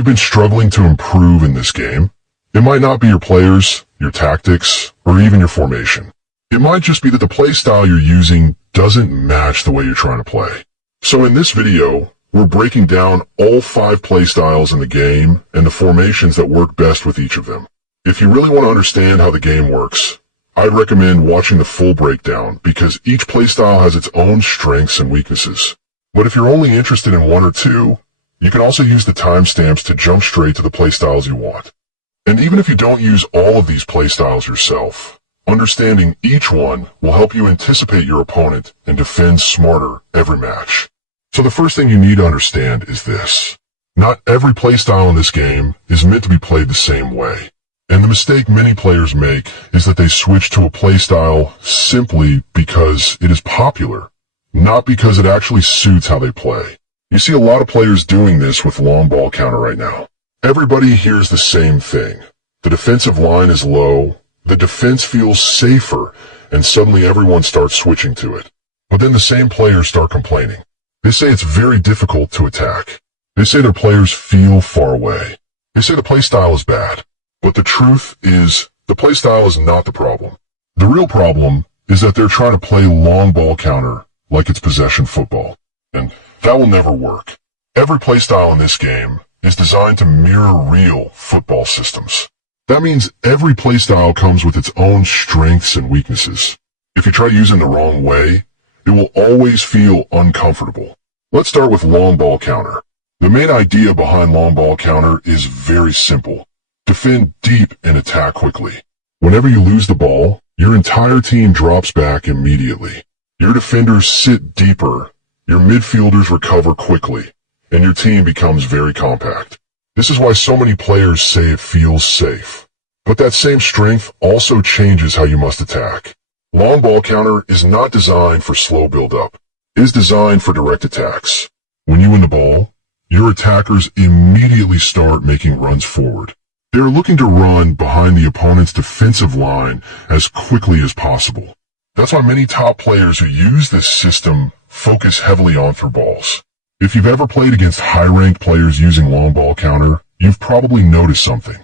you've been struggling to improve in this game, it might not be your players, your tactics, or even your formation. It might just be that the play style you're using doesn't match the way you're trying to play. So in this video, we're breaking down all 5 play styles in the game and the formations that work best with each of them. If you really want to understand how the game works, I'd recommend watching the full breakdown because each play style has its own strengths and weaknesses. But if you're only interested in 1 or 2, you can also use the timestamps to jump straight to the play styles you want. And even if you don't use all of these play styles yourself, understanding each one will help you anticipate your opponent and defend smarter every match. So the first thing you need to understand is this. Not every playstyle in this game is meant to be played the same way. And the mistake many players make is that they switch to a playstyle simply because it is popular, not because it actually suits how they play. You see a lot of players doing this with long ball counter right now. Everybody hears the same thing. The defensive line is low, the defense feels safer, and suddenly everyone starts switching to it. But then the same players start complaining. They say it's very difficult to attack. They say their players feel far away. They say the playstyle is bad. But the truth is, the playstyle is not the problem. The real problem is that they're trying to play long ball counter like it's possession football. And that will never work. Every playstyle in this game is designed to mirror real football systems. That means every playstyle comes with its own strengths and weaknesses. If you try using the wrong way, it will always feel uncomfortable. Let's start with long ball counter. The main idea behind long ball counter is very simple. Defend deep and attack quickly. Whenever you lose the ball, your entire team drops back immediately. Your defenders sit deeper, your midfielders recover quickly, and your team becomes very compact. This is why so many players say it feels safe. But that same strength also changes how you must attack. Long ball counter is not designed for slow build-up. It is designed for direct attacks. When you win the ball, your attackers immediately start making runs forward. They are looking to run behind the opponent's defensive line as quickly as possible. That's why many top players who use this system focus heavily on through balls. If you've ever played against high-ranked players using long ball counter, you've probably noticed something.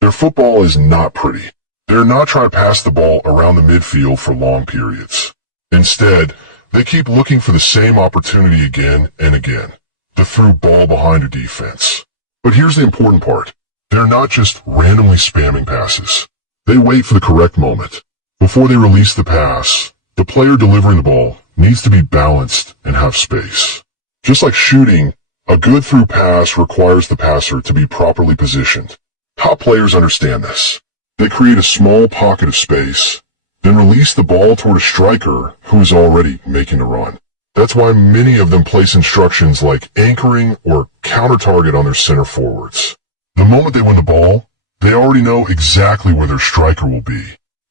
Their football is not pretty. They're not trying to pass the ball around the midfield for long periods. Instead, they keep looking for the same opportunity again and again, the through ball behind a defense. But here's the important part. They're not just randomly spamming passes. They wait for the correct moment. Before they release the pass, the player delivering the ball needs to be balanced and have space. Just like shooting, a good through pass requires the passer to be properly positioned. Top players understand this. They create a small pocket of space, then release the ball toward a striker who is already making a run. That's why many of them place instructions like anchoring or counter target on their center forwards. The moment they win the ball, they already know exactly where their striker will be.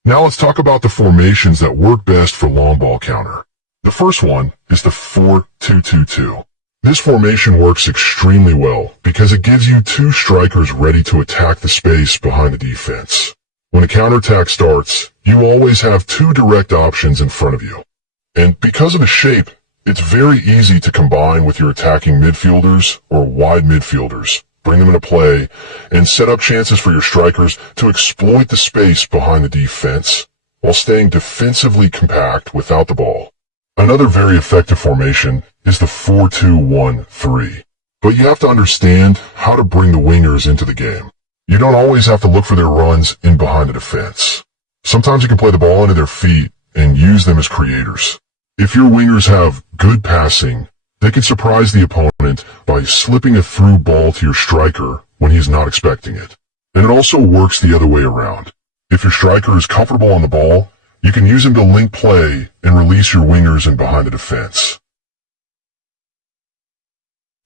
Now let's talk about the formations that work best for long ball counter. The first one is the 4-2-2-2. This formation works extremely well because it gives you 2 strikers ready to attack the space behind the defense. When a counterattack starts, you always have 2 direct options in front of you. And because of the shape, it's very easy to combine with your attacking midfielders or wide midfielders, bring them into play, and set up chances for your strikers to exploit the space behind the defense while staying defensively compact without the ball. Another very effective formation is the 4-2-1-3. But you have to understand how to bring the wingers into the game. You don't always have to look for their runs in behind the defense. Sometimes you can play the ball into their feet and use them as creators. If your wingers have good passing, they can surprise the opponent by slipping a through ball to your striker when he's not expecting it. And it also works the other way around. If your striker is comfortable on the ball, you can use him to link play and release your wingers in behind the defense.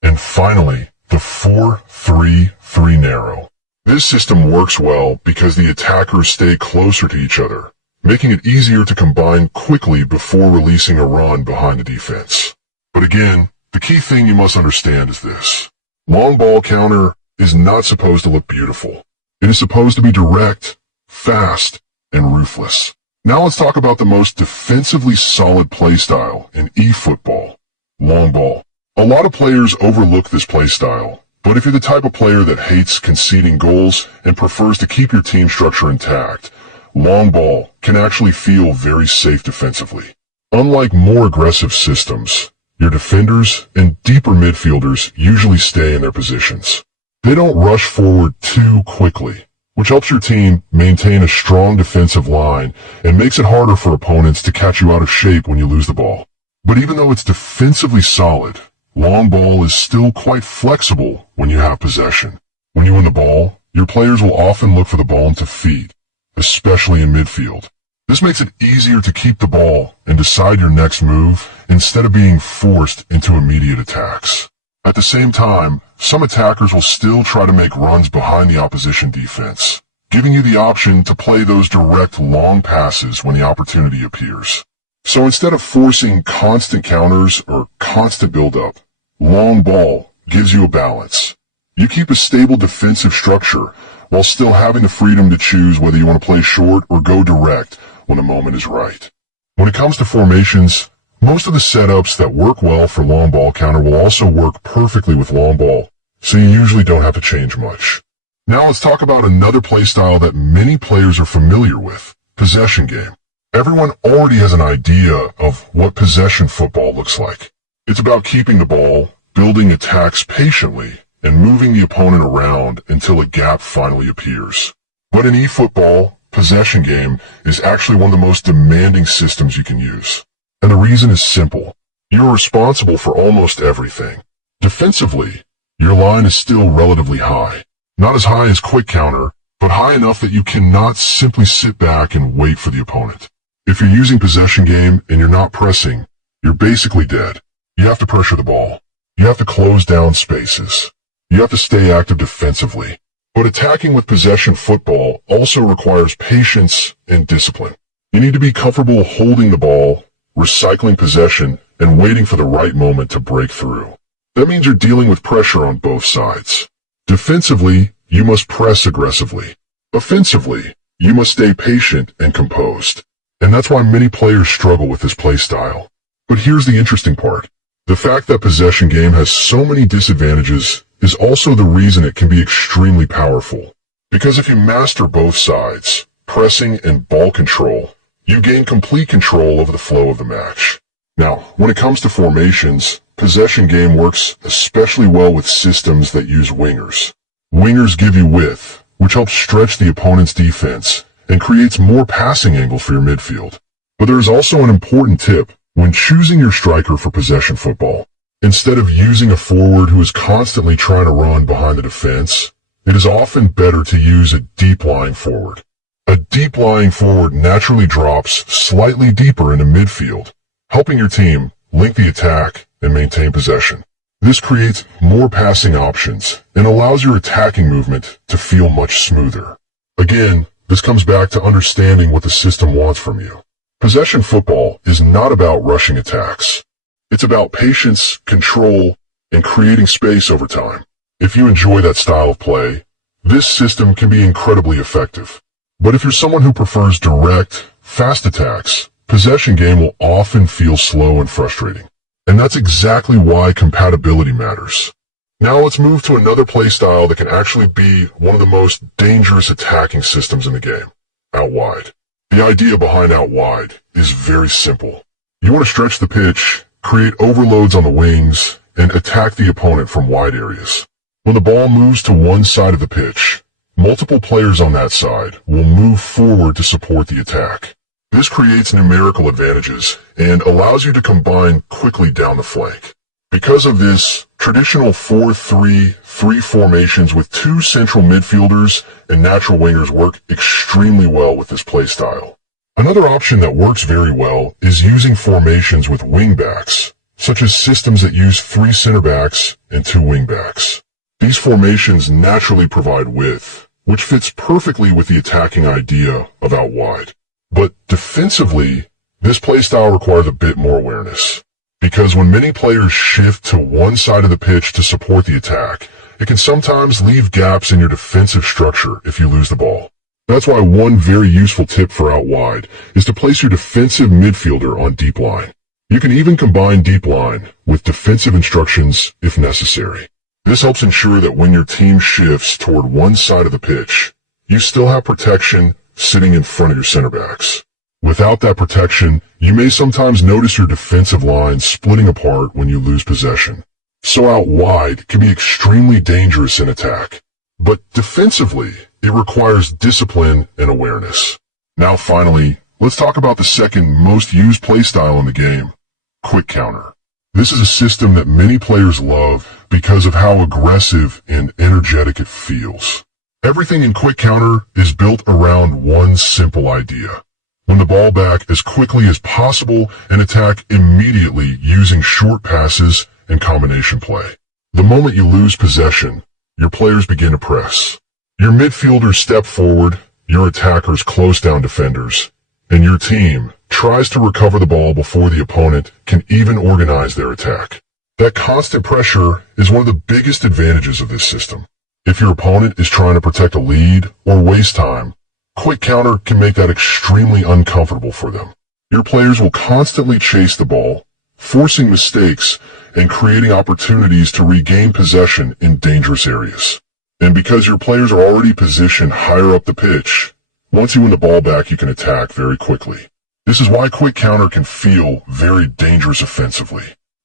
And finally, the 4-3-3 narrow. This system works well because the attackers stay closer to each other, making it easier to combine quickly before releasing a run behind the defense. But again, the key thing you must understand is this. Long ball counter is not supposed to look beautiful. It is supposed to be direct, fast, and ruthless. Now let's talk about the most defensively solid playstyle in eFootball, long ball. A lot of players overlook this playstyle But if you're the type of player that hates conceding goals and prefers to keep your team structure intact, long ball can actually feel very safe defensively. Unlike more aggressive systems, your defenders and deeper midfielders usually stay in their positions. They don't rush forward too quickly, which helps your team maintain a strong defensive line and makes it harder for opponents to catch you out of shape when you lose the ball. But even though it's defensively solid, long ball is still quite flexible when you have possession. When you win the ball, your players will often look for the ball into feet, especially in midfield. This makes it easier to keep the ball and decide your next move instead of being forced into immediate attacks. At the same time, some attackers will still try to make runs behind the opposition defense, giving you the option to play those direct long passes when the opportunity appears. So instead of forcing constant counters or constant build-up, long ball gives you a balance. You keep a stable defensive structure while still having the freedom to choose whether you want to play short or go direct when the moment is right. When it comes to formations, most of the setups that work well for long ball counter will also work perfectly with long ball, so you usually don't have to change much. Now let's talk about another playstyle that many players are familiar with, possession game. Everyone already has an idea of what possession football looks like. It's about keeping the ball, building attacks patiently, and moving the opponent around until a gap finally appears. But in eFootball, possession game is actually one of the most demanding systems you can use. And the reason is simple. You're responsible for almost everything. Defensively, your line is still relatively high. Not as high as quick counter, but high enough that you cannot simply sit back and wait for the opponent. If you're using possession game and you're not pressing, you're basically dead. You have to pressure the ball. You have to close down spaces. You have to stay active defensively. But attacking with possession football also requires patience and discipline. You need to be comfortable holding the ball, recycling possession, and waiting for the right moment to break through. That means you're dealing with pressure on both sides. Defensively, you must press aggressively. Offensively, you must stay patient and composed. And that's why many players struggle with this play style. But here's the interesting part. The fact that possession game has so many disadvantages is also the reason it can be extremely powerful. Because if you master both sides, pressing and ball control, you gain complete control over the flow of the match. Now, when it comes to formations, possession game works especially well with systems that use wingers. Wingers give you width, which helps stretch the opponent's defense and creates more passing angles for your midfield. But there is also an important tip when choosing your striker for possession football. Instead of using a forward who is constantly trying to run behind the defense, it is often better to use a deep-lying forward. A deep-lying forward naturally drops slightly deeper into midfield, helping your team link the attack and maintain possession. This creates more passing options and allows your attacking movement to feel much smoother. Again, this comes back to understanding what the system wants from you. Possession football is not about rushing attacks. It's about patience, control, and creating space over time. If you enjoy that style of play, this system can be incredibly effective. But if you're someone who prefers direct, fast attacks, possession game will often feel slow and frustrating. And that's exactly why compatibility matters. Now let's move to another playstyle that can actually be one of the most dangerous attacking systems in the game, out wide. The idea behind out wide is very simple. You want to stretch the pitch, create overloads on the wings, and attack the opponent from wide areas. When the ball moves to one side of the pitch, multiple players on that side will move forward to support the attack. This creates numerical advantages and allows you to combine quickly down the flank. Because of this, traditional 4-3-3 formations with two central midfielders and natural wingers work extremely well with this playstyle. Another option that works very well is using formations with wingbacks, such as systems that use 3 center backs and 2 wingbacks. These formations naturally provide width, which fits perfectly with the attacking idea of out wide. But defensively, this playstyle requires a bit more awareness. Because when many players shift to one side of the pitch to support the attack, it can sometimes leave gaps in your defensive structure if you lose the ball. That's why one very useful tip for out wide is to place your defensive midfielder on deep line. You can even combine deep line with defensive instructions if necessary. This helps ensure that when your team shifts toward one side of the pitch, you still have protection sitting in front of your center backs. Without that protection, you may sometimes notice your defensive line splitting apart when you lose possession. So out wide can be extremely dangerous in attack. But defensively, it requires discipline and awareness. Now finally, let's talk about the second most used playstyle in the game, quick counter. This is a system that many players love because of how aggressive and energetic it feels. Everything in quick counter is built around one simple idea. Win the ball back as quickly as possible and attack immediately using short passes and combination play. The moment you lose possession, your players begin to press. Your midfielders step forward, your attackers close down defenders, and your team tries to recover the ball before the opponent can even organize their attack. That constant pressure is one of the biggest advantages of this system. If your opponent is trying to protect a lead or waste time, quick counter can make that extremely uncomfortable for them. Your players will constantly chase the ball, forcing mistakes and creating opportunities to regain possession in dangerous areas. And because your players are already positioned higher up the pitch, once you win the ball back, you can attack very quickly. This is why quick counter can feel very dangerous offensively.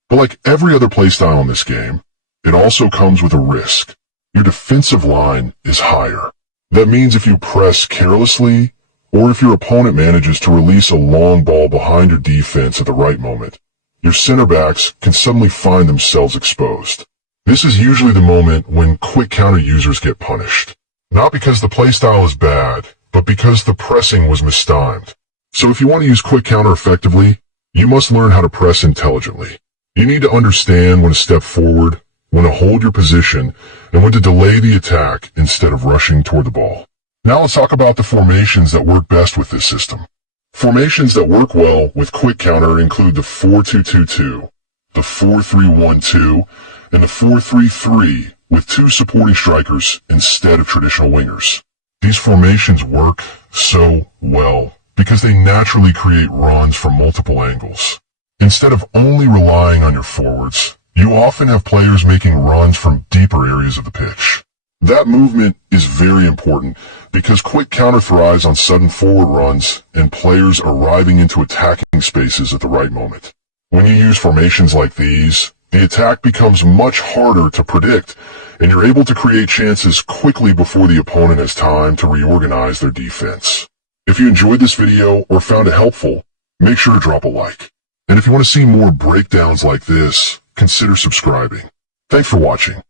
But like every other playstyle in this game, it also comes with a risk. Your defensive line is higher. That means if you press carelessly, or if your opponent manages to release a long ball behind your defense at the right moment, your center backs can suddenly find themselves exposed. This is usually the moment when quick counter users get punished. Not because the playstyle is bad, but because the pressing was mistimed. So if you want to use quick counter effectively, you must learn how to press intelligently. You need to understand when to step forward, when to hold your position, and when to delay the attack instead of rushing toward the ball. Now let's talk about the formations that work best with this system. Formations that work well with quick counter include the 4-2-2-2, the 4-3-1-2, and the 4-3-3 with two supporting strikers instead of traditional wingers. These formations work so well because they naturally create runs from multiple angles. Instead of only relying on your forwards, you often have players making runs from deeper areas of the pitch. That movement is very important because quick counter thrives on sudden forward runs and players arriving into attacking spaces at the right moment. When you use formations like these, the attack becomes much harder to predict, and you're able to create chances quickly before the opponent has time to reorganize their defense. If you enjoyed this video or found it helpful, make sure to drop a like. And if you want to see more breakdowns like this, consider subscribing. Thanks for watching.